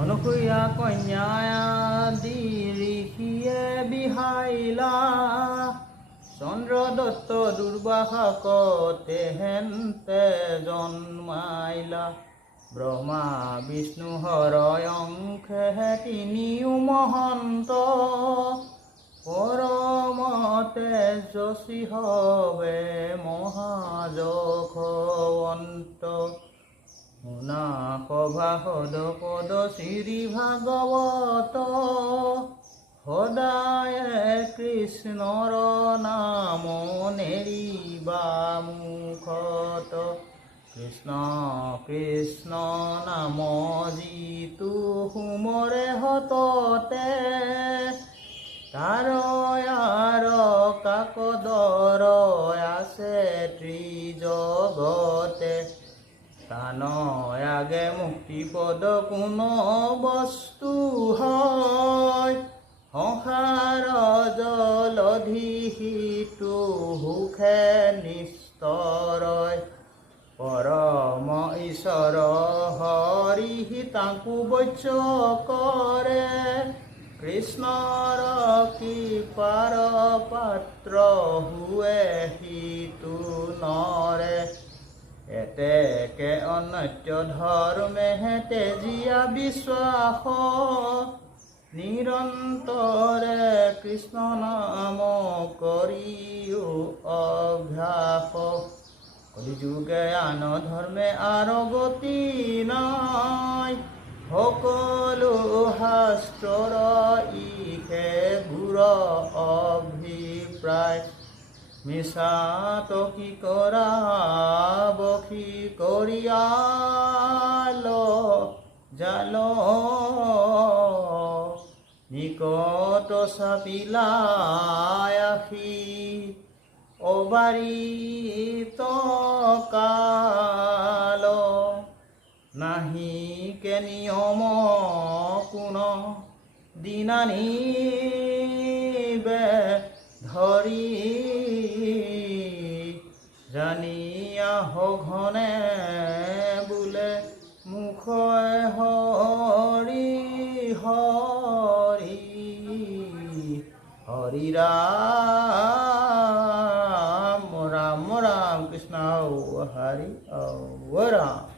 অনুসূয়া কন্যাদি ঋষিয়ে বিহাইলা চন্দ্ৰদত্ত দুৰ্বাসাকতে হেন্তে জন্মাইলা ব্ৰহ্মা বিষ্ণু হৰয়ংখে তিনিও মহন্ত পৰমতে যশী হৱে মহাযশৱন্ত শুনা সভা সদ পদ শ্ৰী ভাগৱত সদায় কৃষ্ণৰ নাম নেৰিবা মুখত কৃষ্ণ কৃষ্ণ নাম যিটো সুমৰে সততে তাৰ আৰ কাকদৰ আছে ত্ৰিজগতে তান আগে মুক্তিপদ কোন বস্তু হয় সংসাৰ জলধি সিটো সুখে নিস্তৰয় পৰম ঈশ্বৰ হৰি তাকো বৈচ্য কৰে কৃষ্ণৰ কৃপাৰ পাত্ৰ হুৱে সিটো নৰে এতেকে অনৈত্য ধৰ্মে তেজিয়া বিশ্বাস নিৰন্তৰে কৃষ্ণ নাম কৰিও অভ্যাস কলিযুগে আন ধৰ্মে আৰু গতি নাই সকলো শাস্ত্ৰৰ ইহে গুৰ অভিপ্ৰায় মিছাত কি কৰা বখি কৰিয়াল জাল নিকট চাপিলাই আখি অবাৰিত কাল নাহি কে নিয়ম কোন দিনানিবে ধৰি জানিয়া সঘনে বোলে মুখই হৰি হৰি হৰি ৰাম ৰাম ৰাম কৃষ্ণ হৰি ৰাম